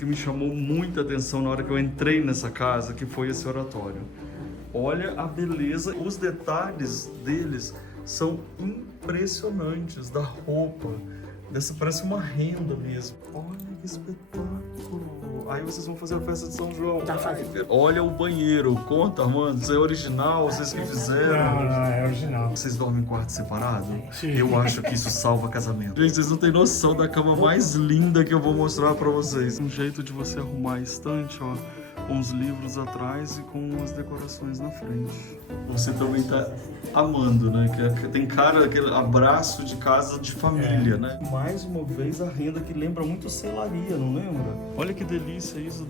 Que me chamou muita atenção na hora que eu entrei nessa casa, que foi esse oratório. Olha a beleza, os detalhes deles são impressionantes, da roupa, parece uma renda mesmo. Olha que espetáculo! Aí vocês vão fazer a festa de São João. Olha o banheiro, conta, mano, isso é original, vocês que fizeram? Não, é original. Vocês dormem em quarto separado? Sim. Eu acho que isso salva casamento. Gente, vocês não têm noção da cama mais linda que eu vou mostrar pra vocês. Um jeito de você arrumar a estante, ó, com os livros atrás e com as decorações na frente. Você também tá amando, né? Que tem cara, aquele abraço de casa de família, né? Mais uma vez a renda que lembra muito selaria, não lembra? Olha que delícia isso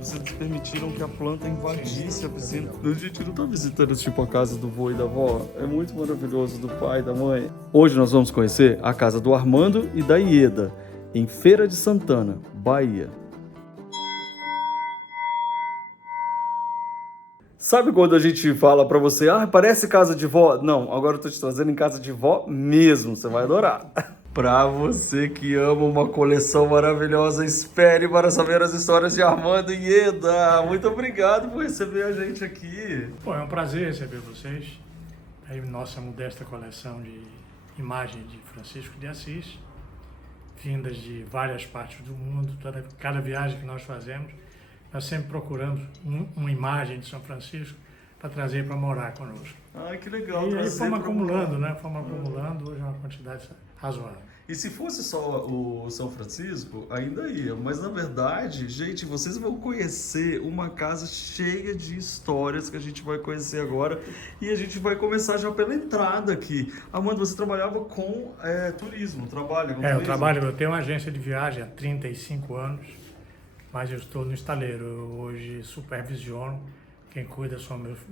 vocês permitiram que a planta invadisse a piscina. A gente não tá visitando tipo a casa do vô e da avó. É muito maravilhoso, do pai e da mãe. Hoje nós vamos conhecer a casa do Armando e da Ieda, em Feira de Santana, Bahia. Sabe quando a gente fala pra você, parece casa de vó? Não, agora eu tô te trazendo em casa de vó mesmo, você vai adorar. Pra você que ama uma coleção maravilhosa, espere para saber as histórias de Armando e Ieda. Muito obrigado por receber a gente aqui. Pô, é um prazer receber vocês. Aí nossa modesta coleção de imagens de Francisco de Assis, vindas de várias partes do mundo, cada viagem que nós fazemos. Nós sempre procuramos uma imagem de São Francisco para trazer para morar conosco. Ai, que legal. E aí fomos acumulando, né? Fomos acumulando, hoje é uma quantidade razoável. E se fosse só o São Francisco, ainda ia. Mas, na verdade, gente, vocês vão conhecer uma casa cheia de histórias que a gente vai conhecer agora. E a gente vai começar já pela entrada aqui. Armando, você trabalhava com turismo, trabalha com turismo? Eu tenho uma agência de viagem há 35 anos. Mas eu estou no estaleiro, eu hoje supervisiono, quem cuida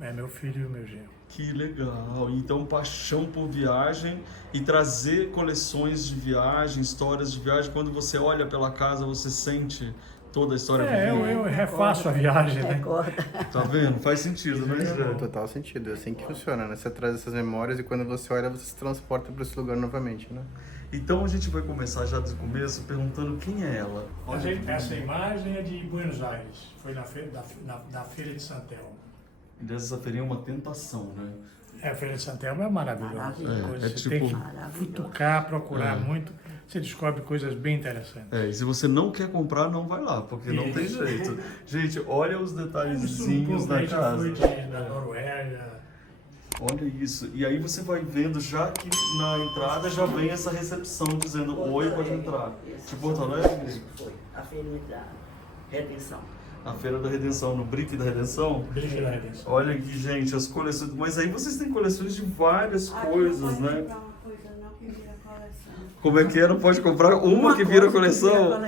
é meu filho e o meu genro. Que legal, então paixão por viagem e trazer coleções de viagem, histórias de viagem, quando você olha pela casa você sente toda a história vivida. Eu refaço a viagem, né? Tá vendo? Faz sentido, né, Zé? Total sentido, é assim que funciona, né? Você traz essas memórias e quando você olha você se transporta para esse lugar novamente, né? Então a gente vai começar já desde o começo perguntando quem é ela. Essa imagem é de Buenos Aires, foi na Feira de Santelmo. E dessa feirinha é uma tentação, né? A Feira de Santelmo é maravilhosa. Você tem que futucar, procurar muito, você descobre coisas bem interessantes. E se você não quer comprar, não vai lá, porque não tem jeito. Gente, olha os detalhezinhos da casa. Da Noruega. Olha isso. E aí você vai vendo já que na entrada já vem essa recepção dizendo oi, pode entrar. De Porto Alegre? Foi a Feira da Redenção. A Feira da Redenção, no Brick da Redenção? Brick da Redenção. Olha aqui, gente, as coleções. Mas aí vocês têm coleções de várias coisas, né? Como é que é? Não pode comprar uma que vira coleção?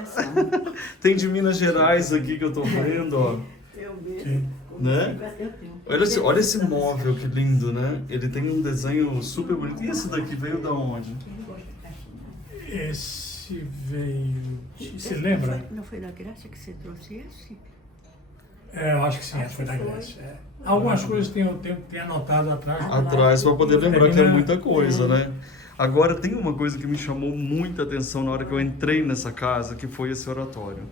Tem de Minas Gerais aqui que eu tô vendo, ó. Eu mesmo. Né? Olha esse móvel, que lindo, né? Ele tem um desenho super bonito. E esse daqui veio da onde? Esse veio... Você lembra? Não foi da Grécia que você trouxe esse? Eu acho que sim, foi da Grécia. Algumas coisas tem anotado atrás. Atrás, para poder lembrar que é muita coisa, né? Agora, tem uma coisa que me chamou muita atenção na hora que eu entrei nessa casa, que foi esse oratório.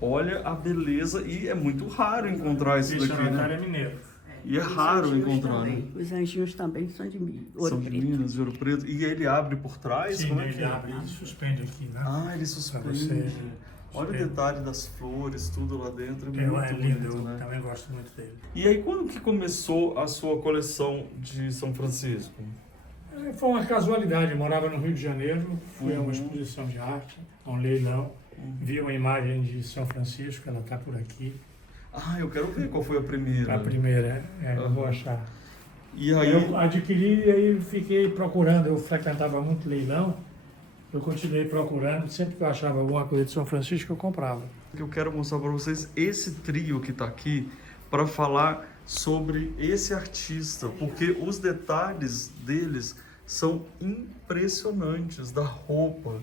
Olha a beleza, e é muito raro encontrar isso daqui, né? Oratório é mineiro. E é raro encontrar, né? Os anjinhos também são de Ouro São de Preto. Minas, de Ouro Preto. E ele abre por trás? Sim, Como é que ele é? abre e suspende aqui, né? Ah, ele suspende. Olha o detalhe das flores, tudo lá dentro. É muito lindo, bonito, né? eu também gosto muito dele. E aí, quando que começou a sua coleção de São Francisco? Foi uma casualidade, eu morava no Rio de Janeiro, fui a uma exposição de arte, a um leilão, vi uma imagem de São Francisco, ela está por aqui. Ah, eu quero ver qual foi a primeira. A primeira, eu vou achar. E aí... Eu adquiri e aí fiquei procurando, eu frequentava muito leilão, eu continuei procurando, sempre que eu achava alguma coisa de São Francisco eu comprava. Eu quero mostrar para vocês esse trio que está aqui para falar sobre esse artista, porque os detalhes deles são impressionantes, da roupa,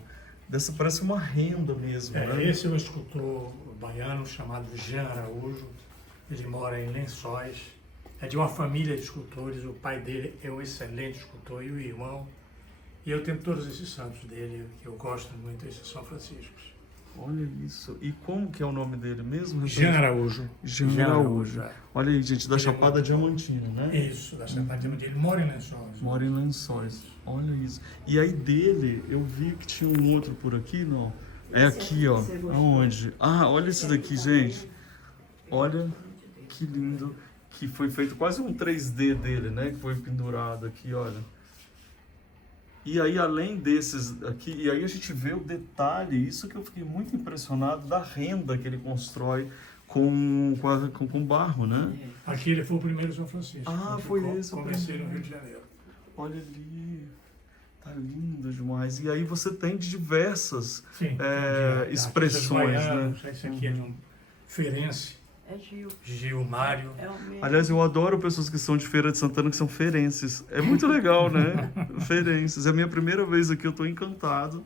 parece uma renda mesmo, né? Esse é um escultor baiano chamado Jean Araújo, ele mora em Lençóis, é de uma família de escultores, o pai dele é um excelente escultor e o irmão, e eu tenho todos esses santos dele, que eu gosto muito, esses São Franciscos. Olha isso. E como que é o nome dele mesmo? Jean Araújo. Jean Araújo. é. Olha aí, gente, da Ele é Chapada Diamantina, né? Isso, da Chapada Diamantina. Ele mora em Lençóis. Mora em Lençóis. Olha isso. E aí dele, eu vi que tinha um outro por aqui, não? É aqui, ó. Aonde? Ah, olha esse daqui, gente. Olha que lindo. Que foi feito quase um 3D dele, né? Que foi pendurado aqui, olha. E aí, além desses aqui, e aí a gente vê o detalhe, isso que eu fiquei muito impressionado, da renda que ele constrói com barro, né? Aqui ele foi o primeiro São Francisco. Ah, foi esse o Comecei no primeiro. Rio de Janeiro. Olha ali, tá lindo demais. E aí você tem de diversas Sim. expressões, né? Esse aqui é de um feirense, É Gil. Gil Mário. É o mesmo. Aliás, eu adoro pessoas que são de Feira de Santana, que são feirenses. É muito legal, né? Feirenses. É a minha primeira vez aqui, eu tô encantado.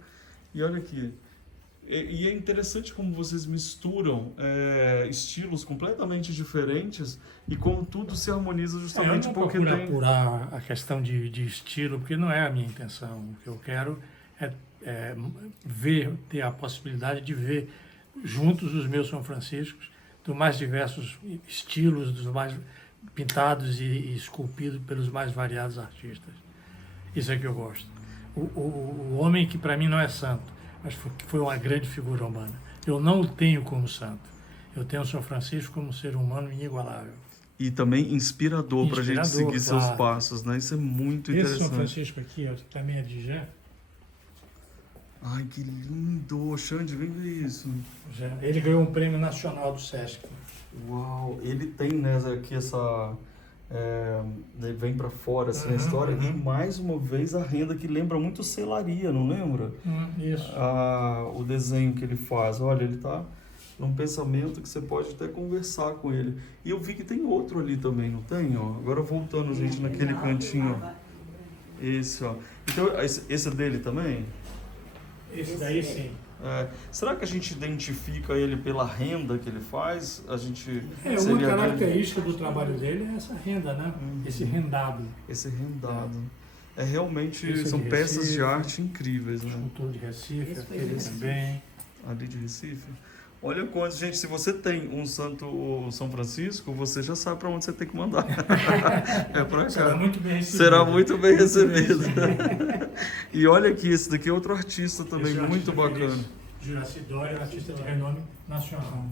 E olha aqui. E é interessante como vocês misturam estilos completamente diferentes e como tudo se harmoniza justamente eu não porque procuro tem... apurar a questão de estilo, porque não é a minha intenção. O que eu quero é ter a possibilidade de ver juntos os meus São Franciscos, dos mais diversos estilos, dos mais pintados e esculpidos pelos mais variados artistas. Isso é que eu gosto. O homem que para mim não é santo, mas foi uma grande figura humana. Eu não o tenho como santo. Eu tenho o São Francisco como ser humano inigualável. E também inspirador para a gente Inspirador, seguir seus claro. passos, né? Isso é muito Esse interessante. São Francisco aqui, ó, também é de Jean. Ai, que lindo! Xande, vem ver isso. Ele ganhou um prêmio nacional do Sesc. Uau! Ele tem, né, aqui essa... ele vem para fora, assim, a história. E mais uma vez a renda que lembra muito selaria, não lembra? Isso. O desenho que ele faz. Olha, ele tá num pensamento que você pode até conversar com ele. E eu vi que tem outro ali também, não tem? Ó? Agora voltando, gente, naquele cantinho. Esse, ó. Então, esse é dele também? Esse daí sim. Será que a gente identifica ele pela renda que ele faz? A gente Uma seria característica do trabalho dele é essa renda, né? Esse rendado. esse rendado. Realmente Esse é são de peças Recife, de arte incríveis, né? Escultor de Recife, Esse foi aquele de também. Ali de Recife. Olha quantos, gente, se você tem um santo São Francisco, você já sabe para onde você tem que mandar. É para cá. Será muito bem recebido. Será muito bem recebido. E olha aqui, esse daqui é outro artista também, Esse muito artista bacana. Juraci Dória, artista de renome nacional.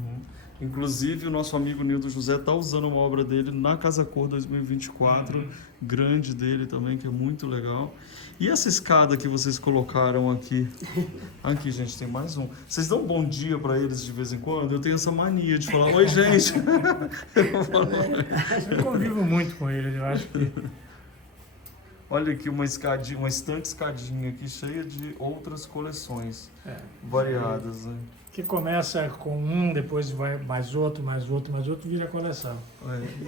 Inclusive, o nosso amigo Nildo José está usando uma obra dele na Casa Cor 2024, grande dele também, que é muito legal. E essa escada que vocês colocaram aqui? Aqui, gente, tem mais um. Vocês dão um bom dia para eles de vez em quando? Eu tenho essa mania de falar, oi, gente. Eu convivo muito com ele, eu acho que... Olha aqui uma escadinha, uma estante escadinha aqui, cheia de outras coleções variadas, né? Que começa com um, depois vai mais outro, vira coleção.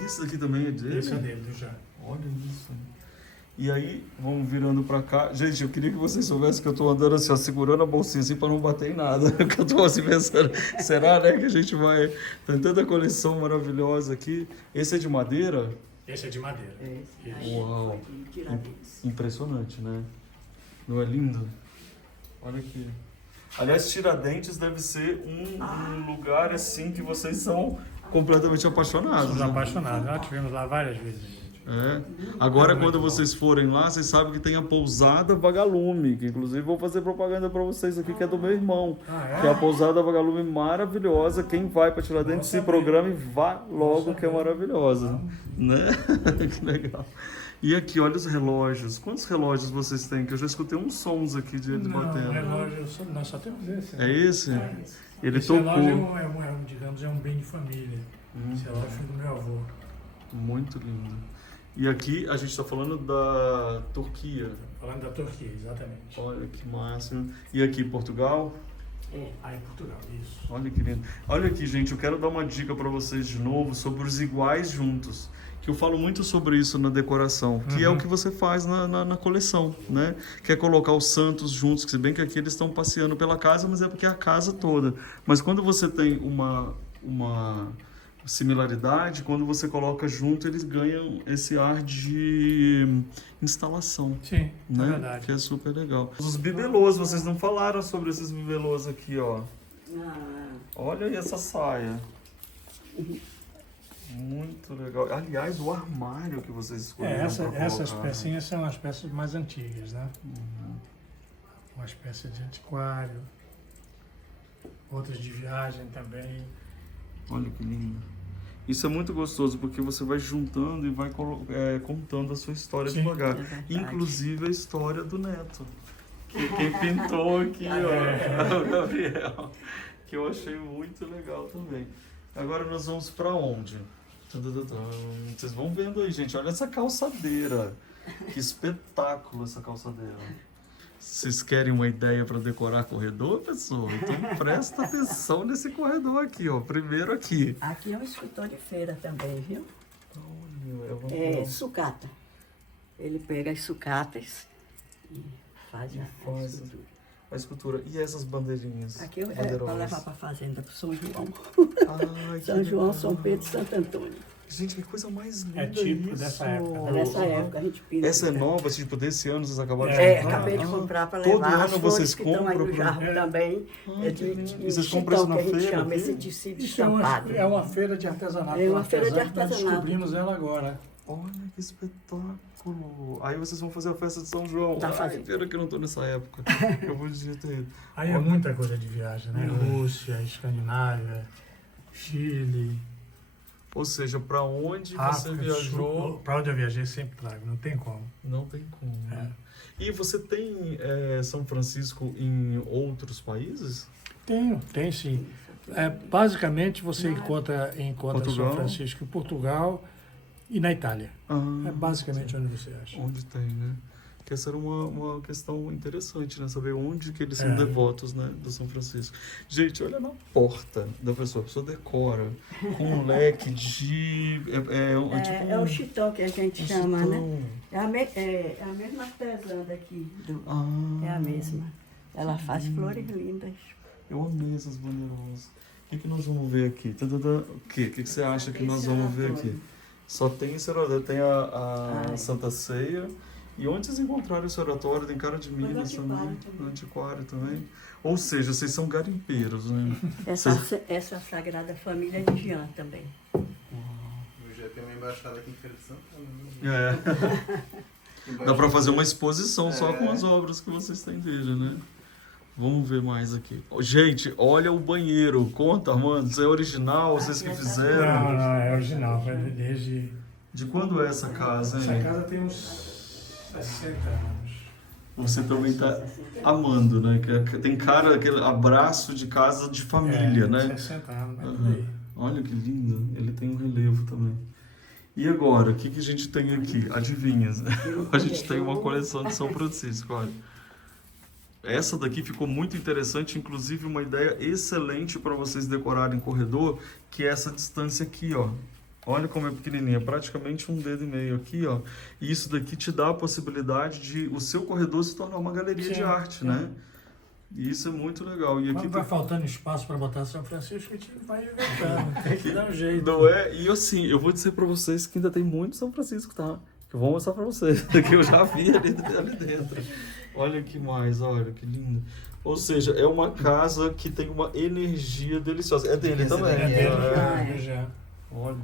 Isso daqui também é dele? Esse é dele, do Jean. Olha isso. E aí, vamos virando pra cá. Gente, eu queria que vocês soubessem que eu tô andando assim, ó, segurando a bolsinha assim pra não bater em nada. Que eu tô assim pensando, será, né, que a gente vai... Tem tanta coleção maravilhosa aqui. Esse é de madeira? Esse é de madeira. Uau. Impressionante, né? Não é lindo? Olha aqui. Aliás, Tiradentes deve ser um lugar assim que vocês são completamente apaixonados. Somos né? apaixonados, nós estivemos lá várias vezes. Agora, muito quando bom. vocês forem lá, vocês sabem que tem a Pousada Vagalume, que inclusive vou fazer propaganda para vocês aqui, que é do meu irmão. Que é a Pousada Vagalume maravilhosa. Quem vai para Tiradentes, se programe, vá logo, que é maravilhosa. Né? Que legal. E aqui, olha os relógios. Quantos relógios vocês têm? Que eu já escutei uns sons aqui de eles batendo. Relógio, nós só temos esse. É esse? Ele esse tocou. relógio digamos, é um bem de família. Esse relógio foi do meu avô. Muito lindo. E aqui a gente está falando da Turquia. Falando da Turquia, exatamente. Olha que máximo. E aqui, Portugal? Aí em Portugal, isso. Olha que lindo. Olha aqui, gente, eu quero dar uma dica para vocês de novo sobre os iguais juntos. Que eu falo muito sobre isso na decoração, que é o que você faz na coleção, né? Que é colocar os santos juntos, que se bem que aqui eles estão passeando pela casa, mas é porque é a casa toda. Mas quando você tem uma similaridade, quando você coloca junto, eles ganham esse ar de instalação. Sim, né? é verdade. Que é super legal. Os bibelôs, vocês não falaram sobre esses bibelôs aqui, ó. Ah, Olha aí essa saia. Muito legal. Aliás, o armário que vocês escolheram pra Essas colocar, né? pecinhas são as peças mais antigas, né? Uma espécie de antiquário. Outras de viagem também. Olha que lindo. Isso é muito gostoso, porque você vai juntando e vai contando a sua história Sim. devagar. É verdade. Inclusive a história do neto. Que quem pintou aqui, ó, é o Gabriel. Que eu achei muito legal também. Agora nós vamos pra onde? Vocês vão vendo aí, gente. Olha essa calçadeira. Que espetáculo essa calçadeira. Vocês querem uma ideia para decorar corredor, pessoal? Então presta atenção nesse corredor aqui, ó. Primeiro aqui. aqui é um escultor de feira também, viu? Olha, É sucata. Ele pega as sucatas e faz a faz. escultura. A escultura. E essas bandeirinhas? Aqui é para Bandeirolas? levar para a fazenda, para São João. Ai, que São João, legal. São Pedro e Santo Antônio. Gente, que coisa mais linda É típico isso. dessa época, né? Nessa época a gente pinta. Essa é nova, tipo, desse ano vocês acabaram de É, comprar? Acabei de comprar para todo levar. ano As vocês flores que estão aí no compram? jarro também. Ai, É que lindo. de Vocês compram isso chitão, na que a gente feira chama, aqui? esse tecido Isso é uma, estampado. é uma feira de artesanato. É uma feira de artesã, Nós artesanato. descobrimos ela agora. Olha que espetáculo. Aí vocês vão fazer a festa de São João. Tá Ai, fazendo. pena que eu não tô nessa época. Eu vou dizer ter. Aí é muita coisa de viagem, né? Rússia, Escandinávia, Chile, Ou seja, pra onde você África do viajou, Sul. Pra onde eu viajei sempre trago, não tem como. não tem como. Né? E você tem São Francisco em outros países? Tem sim. Basicamente você encontra Portugal? São Francisco em Portugal e na Itália. É Ah, basicamente onde você acha. onde tem, né? Que essa era uma questão interessante, né? Saber onde que eles são É. devotos, né? Do São Francisco. Gente, olha na porta da pessoa. A pessoa decora com um leque de... tipo É o chitão que a gente um chama, né? chitão. É a mesma artesã daqui. Ah, É a mesma. Ela faz flores lindas. eu amei essas bandeirolas. O que nós vamos ver aqui? O que você acha que nós vamos ver aqui? Só tem esse oratório, tem a Santa Ceia. E onde vocês encontraram esse oratório? Tem cara de Minas antiquário também. também. No antiquário também. Ou seja, vocês são garimpeiros, né? Essa é a Sagrada Família de Jean também. Eu já tenho uma embaixada aqui em Feira de Santana. É. Dá pra fazer uma exposição só com as obras que vocês têm dele, né? Vamos ver mais aqui. Gente, olha o banheiro. Conta, mano. Isso é original? Vocês que fizeram? Não, é original. Foi desde... De quando é essa casa, Essa hein? casa tem uns 60 anos. Você também tá amando, né? Que tem cara, aquele abraço de casa de família, né? 60 anos, mas por Aham. aí. Olha que lindo. Ele tem um relevo também. E agora, o que a gente tem aqui? Adivinha? A gente tem uma coleção de São Francisco, olha. Essa daqui ficou muito interessante, inclusive uma ideia excelente para vocês decorarem corredor, que é essa distância aqui, ó. Olha como é pequenininha, praticamente um dedo e meio aqui, ó. E isso daqui te dá a possibilidade de o seu corredor se tornar uma galeria Sim, de arte, sim. né? E isso é muito legal. E aqui Quando vai faltando espaço para botar São Francisco, a gente vai inventando. Tem que dar um jeito. não é? E assim, eu vou dizer para vocês que ainda tem muito São Francisco, tá? Que eu vou mostrar para vocês, que eu já vi ali dentro. Olha que mais, olha que lindo. Ou seja, é uma casa que tem uma energia deliciosa. É dele também. É dele, É. já. Olha,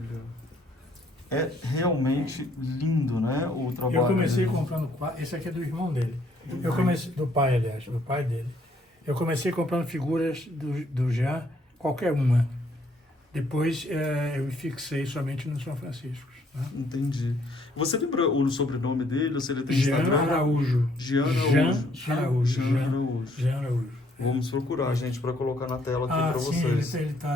é realmente lindo, né, o trabalho. Eu comecei dele. comprando... Esse aqui é do irmão dele. Eu comecei... Do pai, aliás. Do pai dele. Eu comecei comprando figuras do Jean, qualquer uma. Depois eu me fixei somente no São Francisco. Né? Entendi. Você lembra o sobrenome dele, ou se ele tem Jean Instagram? Araújo. Jean Jean Araújo. Jean Araújo. Jean Araújo. Vamos procurar, gente, para colocar na tela aqui para Sim, vocês. ele está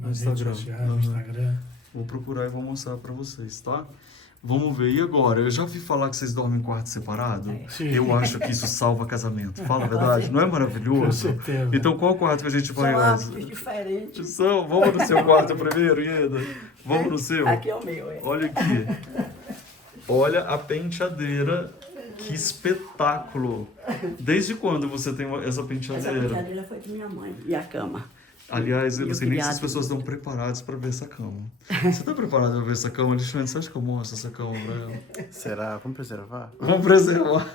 nas Instagram. redes sociais, no Uhum. Instagram. Vou procurar e vou mostrar para vocês, tá? Vamos ver. E agora? Eu já ouvi falar que vocês dormem em quarto separado. Sim. Eu acho que isso salva casamento. Fala a verdade. Não é Com maravilhoso? certeza. Então, qual quarto que a gente vai São hoje? hábitos diferentes. Vamos no seu quarto primeiro, Ieda? Vamos no seu? Aqui é o meu, é. Olha aqui. Olha a penteadeira. Que espetáculo. Desde quando você tem essa Essa penteadeira? brincadeira foi de minha mãe. E a cama. Aliás, eu não E o sei nem se as criado. pessoas estão preparadas para ver essa cama. Você está preparado para ver essa cama, Alexandre? Você acha que eu mostro essa cama pra ela? Será? Vamos preservar? Vamos preservar.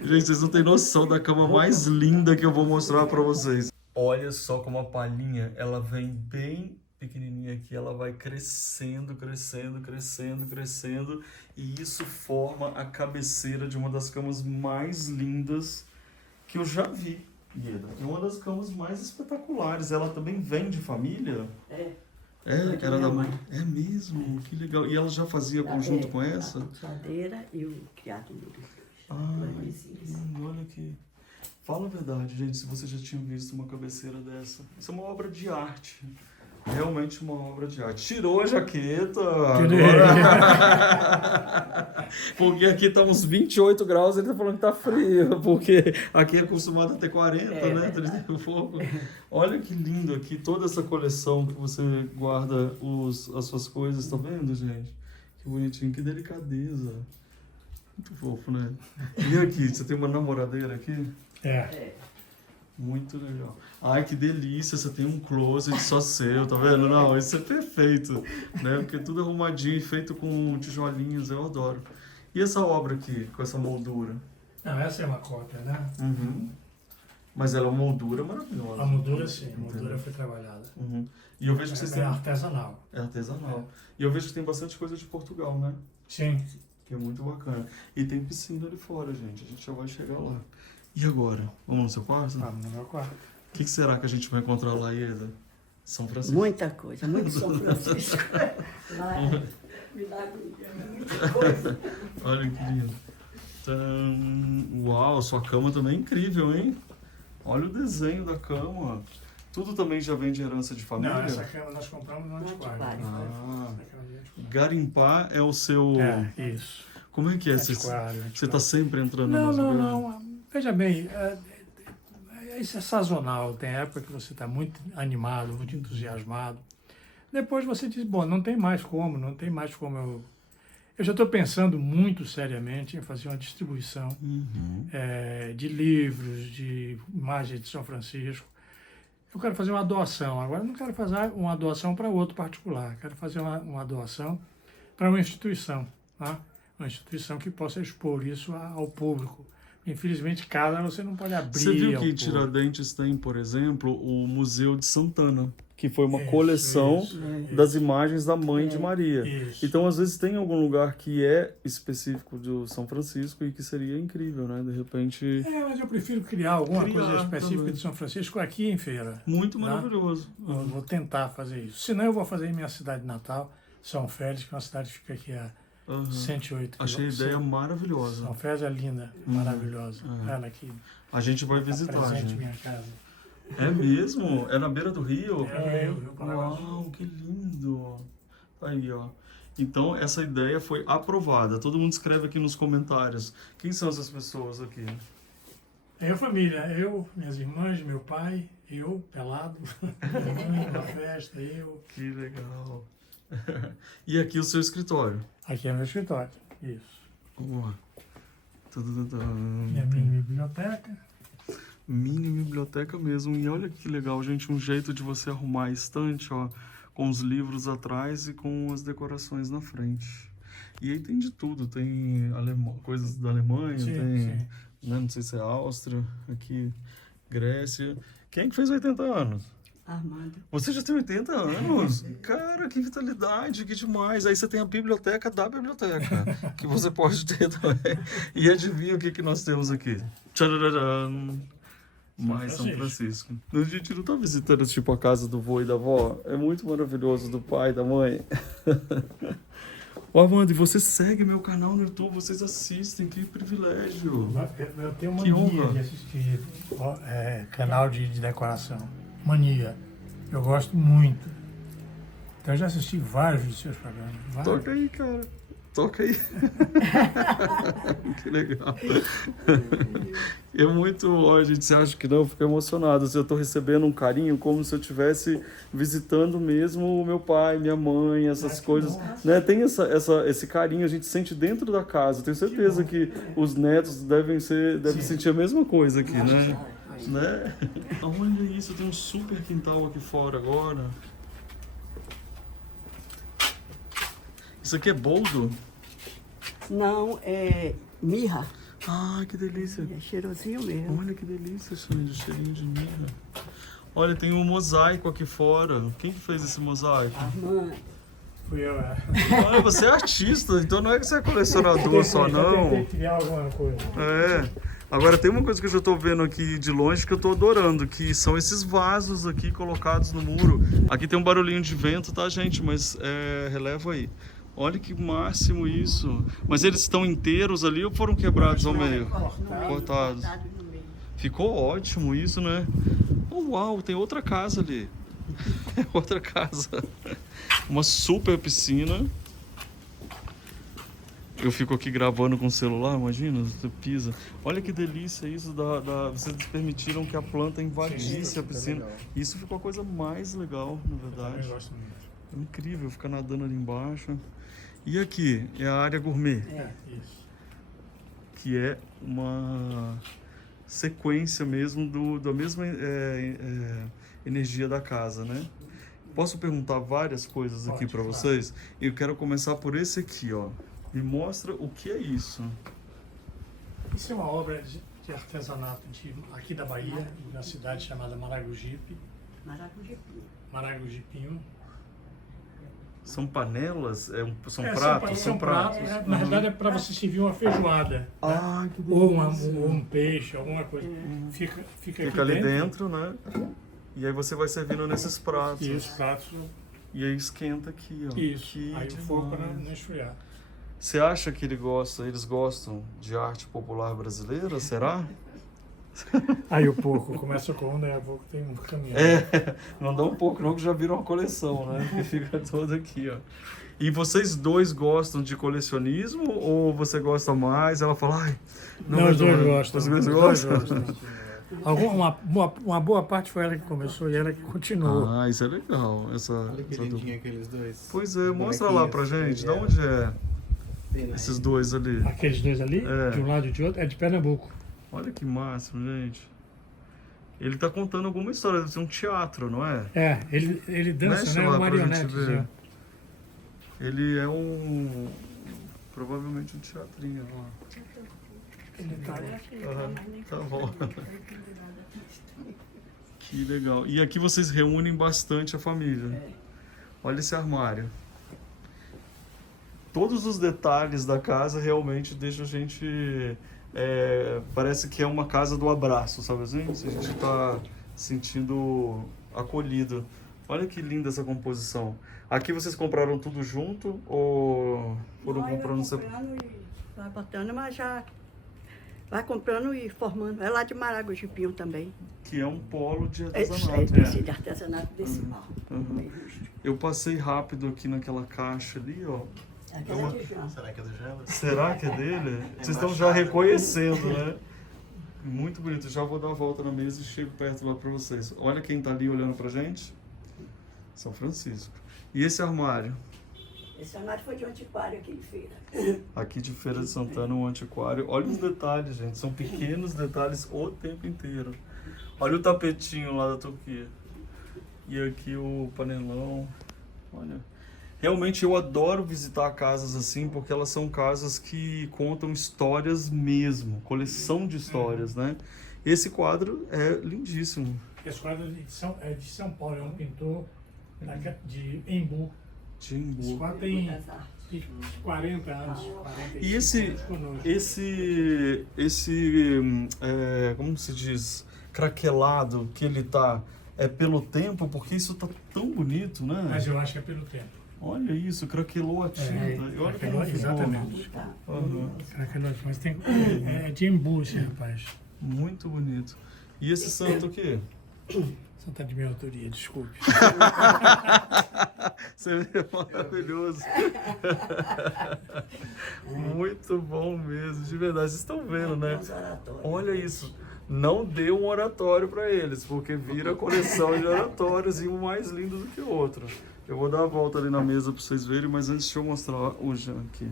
Gente, vocês não têm noção da cama mais linda que eu vou mostrar para vocês. olha só como a palhinha, ela vem bem pequenininha aqui, ela vai crescendo, crescendo, crescendo, crescendo, e isso forma a cabeceira de uma das camas mais lindas que eu já vi, Ieda. É uma das camas mais espetaculares. Ela também vem de família? É. É, De era da minha mãe. mãe. É mesmo, que legal. E ela já fazia conjunto com essa? A puxadeira e o criado dele. Olha que... Fala a verdade, gente, se você já tinha visto uma cabeceira dessa. Isso é uma obra de arte. Realmente uma obra de arte. Tirou a jaqueta. Agora... Porque aqui tá uns 28 graus, ele tá falando que tá frio. Porque aqui é acostumado a ter 40, né? 30 e pouco. Olha que lindo aqui, toda essa coleção que você guarda as suas coisas, tá vendo, gente? Que bonitinho, que delicadeza. Muito fofo, né? E aqui, você tem uma namoradeira aqui? É. Muito legal. Ai, que delícia, você tem um closet só seu, tá vendo? Não, isso é perfeito, né? Porque tudo arrumadinho, feito com tijolinhos, eu adoro. E essa obra aqui, com essa moldura? Não, essa é uma cópia, né? Uhum. Mas ela é uma moldura maravilhosa. A moldura, sim. A moldura foi trabalhada. Uhum. E eu vejo que vocês É têm... artesanal. É artesanal. E eu vejo que tem bastante coisa de Portugal, né? Sim. Que é muito bacana. E tem piscina ali fora, gente. A gente já vai chegar lá. E agora? Vamos no seu quarto? Vamos no meu quarto. O que será que a gente vai encontrar lá, Ieda? São Francisco. Muita coisa, muito São Francisco. Lá é milagre, muita coisa. Olha que lindo. Uau, sua cama também é incrível, hein? Olha o desenho da cama. Tudo também já vem de herança de família? Não, essa cama nós compramos no antiquário. antiquário. Ah. Essa cama de antiquário. Garimpar é o seu... É, isso. Como é que é? Você Antiquário, está sempre entrando Não, nas não, igrejas? não. Veja bem, isso é sazonal. Tem época que você está muito animado, muito entusiasmado. Depois você diz, bom, não tem mais como eu já estou pensando muito seriamente em fazer uma distribuição Uhum. de livros, de imagens de São Francisco. Eu quero fazer uma doação. Agora, eu não quero fazer uma doação para outro particular. Quero fazer uma doação para uma instituição, tá? Uma instituição que possa expor isso ao público. Infelizmente, casa você não pode abrir. Você viu que ao em público. Tiradentes tem, por exemplo, o Museu de Santana, que foi uma Isso, coleção isso. das imagens da Mãe de Maria. Isso. Então, às vezes, tem algum lugar que é específico do São Francisco e que seria incrível, né? De repente, Mas eu prefiro criar alguma Criar coisa específica também. de São Francisco aqui em Feira. muito Tá? maravilhoso. Eu vou tentar fazer isso. Senão, eu vou fazer em minha cidade natal, São Félix, que é uma cidade que fica aqui a Uhum. 108 Achei a quilômetros. ideia maravilhosa. São Félix é linda, maravilhosa. Ela aqui A gente vai tá visitar, presente em gente. minha casa. É mesmo? É na beira do rio? É, Rio Paraguaçu. Uau, que lindo! Aí, ó. Então, essa ideia foi aprovada. Todo mundo escreve aqui nos comentários. Quem são essas pessoas aqui? Eu, família, eu, minhas irmãs, meu pai, eu, pelado, minha mãe, uma festa, eu. Que legal. E aqui o seu escritório. Aqui é meu escritório, isso. Uau. Minha mini biblioteca. Mini biblioteca mesmo. E olha que legal, gente, um jeito de você arrumar a estante, ó, com os livros atrás e com as decorações na frente. E aí tem de tudo, tem coisas da Alemanha, Sim, tem, sim. né, não sei se é Áustria, aqui Grécia. Quem é que fez 80 anos? Armando. Você já tem 80 anos? Cara, que vitalidade, que demais. Aí você tem a biblioteca da biblioteca, que você pode ter também. E adivinha o que nós temos aqui? Tchararam! Mais São Francisco. A gente não tá visitando tipo a casa do vô e da avó? É muito maravilhoso, do pai e da mãe. Ô, Amanda, e você segue meu canal no YouTube, vocês assistem, que privilégio. Eu tenho Que mania honra. de assistir canal de decoração. Mania. Eu gosto muito. Então eu já assisti vários dos seus programas. Vários. Toca aí, cara. Toca aí. Que legal. É muito... Ó, gente, você acha que não? Eu fico emocionado. Eu tô recebendo um carinho como se eu estivesse visitando mesmo o meu pai, minha mãe, essas coisas. Né? Tem esse carinho, a gente sente dentro da casa. Eu tenho certeza que os netos devem sentir a mesma coisa aqui, né? Olha isso, tem um super quintal aqui fora agora. Isso aqui é boldo? Não, é mirra. Ah, que delícia. É cheirosinho mesmo. Olha que delícia, gente, cheirinho de mirra. Olha, tem um mosaico aqui fora. Quem que fez esse mosaico? Armando. Fui eu. Olha, você é artista, então não é que você é colecionador só, Já não. tentei criar alguma coisa. É. Agora tem uma coisa que eu já tô vendo aqui de longe que eu tô adorando, que são esses vasos aqui colocados no muro. Aqui tem um barulhinho de vento, tá, gente? Mas releva aí. Olha que máximo isso. Mas eles estão inteiros ali ou foram quebrados ao meio? Cortados. No meio. Ficou ótimo isso, né? Oh, uau, tem outra casa ali. Outra casa. Uma super piscina. Eu fico aqui gravando com o celular, imagina, você pisa. Olha que delícia isso, vocês permitiram que a planta invadisse a piscina. Isso ficou a coisa mais legal, na Eu também verdade. gosto muito. Incrível, ficar nadando ali embaixo. E aqui é a área gourmet, Isso. que é uma sequência mesmo da mesma energia da casa, né? Posso perguntar várias coisas aqui Pode, para claro. vocês? Eu quero começar por esse aqui, ó. Me mostra o que é isso. Isso é uma obra de artesanato aqui da Bahia, de uma cidade chamada Maragogipe. Maragogipinho. São panelas? São É, pratos? São pratos. Na verdade é para você servir uma feijoada. Né? Ai, que Ou delícia. um peixe, alguma coisa. Fica aqui Fica ali dentro, né? E aí você vai servindo nesses pratos. E os pratos, E aí esquenta aqui, ó. isso. Que Aí o fogo para demais. não esfriar. Você acha que eles gostam de arte popular brasileira? Será? Aí o porco começa com, né? O porco tem um caminho. Não dá um pouco não, que já virou uma coleção, né? Que fica todo aqui, ó. E vocês dois gostam de colecionismo ou você gosta mais? Ela fala, ai... Não, os dois gostam. Os dois Os dois gostam? Uma boa parte foi ela que começou e ela que continuou. Ah, isso é legal. Olha que essa dupla. lindinho aqueles dois. Pois é, mostra lá pra gente. De onde é esses dois ali? Aqueles dois ali, É. de um lado e de outro, é de Pernambuco. Olha que máximo, gente. Ele tá contando alguma história, deve ser um teatro, não é? É, ele dança, Mexe né? lá Um pra gente marionete. ver. Assim. Ele é provavelmente um teatrinho, ó. Aham, tá bom. Que legal. E aqui vocês reúnem bastante a família. Olha esse armário. Todos os detalhes da casa realmente deixam a gente... parece que é uma casa do abraço, sabe assim? A gente tá sentindo acolhido. Olha que linda essa composição. Aqui vocês compraram tudo junto ou foram comprando separado? comprando e vai botando, mas já vai comprando e formando. É lá de Maragogipinho também. Que é um polo de É artesanato. de artesanato desse mal. Uhum. Bem justo. Eu passei rápido aqui naquela caixa ali, ó. Aquela de João. Será que é do Gela? Será que é dele? Vocês estão já reconhecendo, né? Muito bonito. Já vou dar a volta na mesa e chego perto lá para vocês. Olha quem tá ali olhando pra gente. São Francisco. E esse armário? Esse armário foi de um antiquário aqui de feira. Aqui de Feira de Santana, um antiquário. Olha os detalhes, gente. São pequenos detalhes o tempo inteiro. Olha o tapetinho lá da Turquia. E aqui o panelão. Olha. Realmente eu adoro visitar casas assim, porque elas são casas que contam histórias mesmo. Coleção de histórias, né? Esse quadro é lindíssimo. Esse quadro é de São Paulo, é um pintor de Embu. Esse Timbu. quadro tem Das artes. 40 anos. 45 E anos conosco. como se diz, craquelado que ele tá, é pelo tempo, porque isso tá tão bonito, né? Mas eu acho que é pelo tempo. Olha isso, craquelou a tinta. E olha como craquelou, ficou. exatamente. Tá. Aham. Mas tem, é de Embu esse rapaz. Muito bonito. E esse santo aqui? Santa de minha autoria, desculpe. Você vê, maravilhoso. Muito bom mesmo, de verdade. Vocês estão vendo, né? Os oratórios. Olha isso. Não dê um oratório para eles, porque vira coleção de oratórios e um mais lindo do que o outro. Eu vou dar a volta ali na mesa para vocês verem, mas antes deixa eu mostrar o Jean aqui.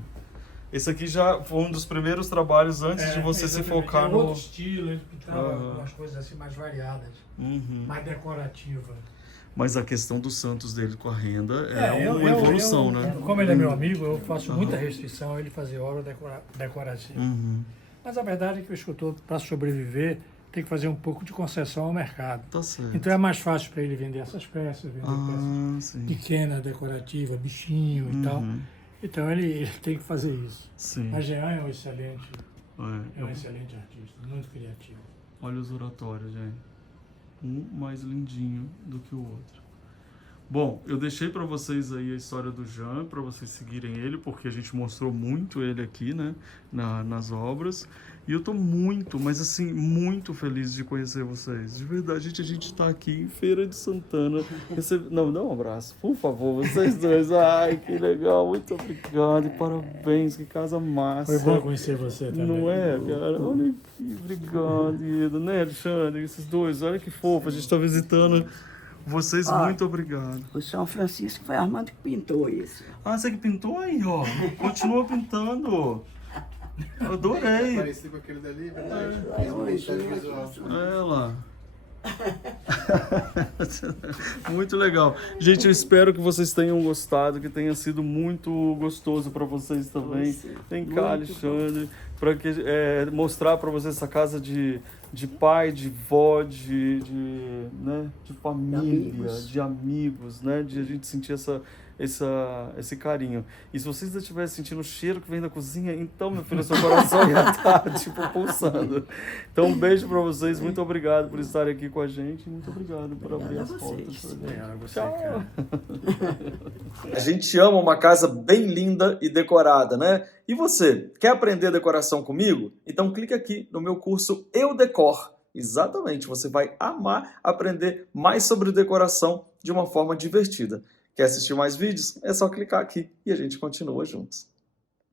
Esse aqui já foi um dos primeiros trabalhos antes de você se exatamente. focar É no... outro estilo, ele pintava Aham. umas coisas assim mais variadas, Uhum. mais decorativas. Mas a questão dos santos dele com a renda é uma evolução, né? Como ele é meu amigo, eu faço muita restrição a ele fazer obra decorativa. Uhum. Mas a verdade é que o escultor, para sobreviver, tem que fazer um pouco de concessão ao mercado. Tá certo. Então é mais fácil para ele vender essas peças, vender peças sim. pequenas, decorativas, bichinho e tal. Então ele tem que fazer isso. Sim. Mas Jean é um excelente É, excelente artista, muito criativo. olha os oratórios, gente. Um mais lindinho do que o outro. Bom, eu deixei para vocês aí a história do Jean, para vocês seguirem ele, porque a gente mostrou muito ele aqui, né, nas obras. E eu tô muito, mas assim, muito feliz de conhecer vocês. De verdade, a gente tá aqui em Feira de Santana. Não, dá um abraço, por favor, vocês dois. Ai, que legal, muito obrigado e parabéns, que casa massa. Foi bom conhecer você também. Não é, cara? Olha aqui, obrigado, Ida, né, Alexandre? Esses dois, olha que fofo, a gente tá visitando vocês, muito obrigado. O São Francisco foi Armando que pintou isso. Ah, você que pintou aí, ó. Continua pintando. Adorei. Parecido com aquele dali, verdade? Fez uma identidade visual. Ela. Muito legal. Gente, eu espero que vocês tenham gostado, que tenha sido muito gostoso para vocês também. Vem cá, Alexandre, para mostrar para vocês essa casa de pai, de vó, de família, de amigos, né? De a gente sentir esse carinho. E se vocês ainda estiverem sentindo o cheiro que vem da cozinha, então, meu filho, seu coração já tá, tipo, pulsando. Então, um beijo pra vocês. Muito obrigado por estarem aqui com a gente. Muito obrigado por abrir as portas pra gente. Tchau. A gente ama uma casa bem linda e decorada, né? E você, quer aprender decoração comigo? Então, clica aqui no meu curso Eu Decor. Exatamente, você vai amar aprender mais sobre decoração de uma forma divertida. Quer assistir mais vídeos? É só clicar aqui e a gente continua juntos.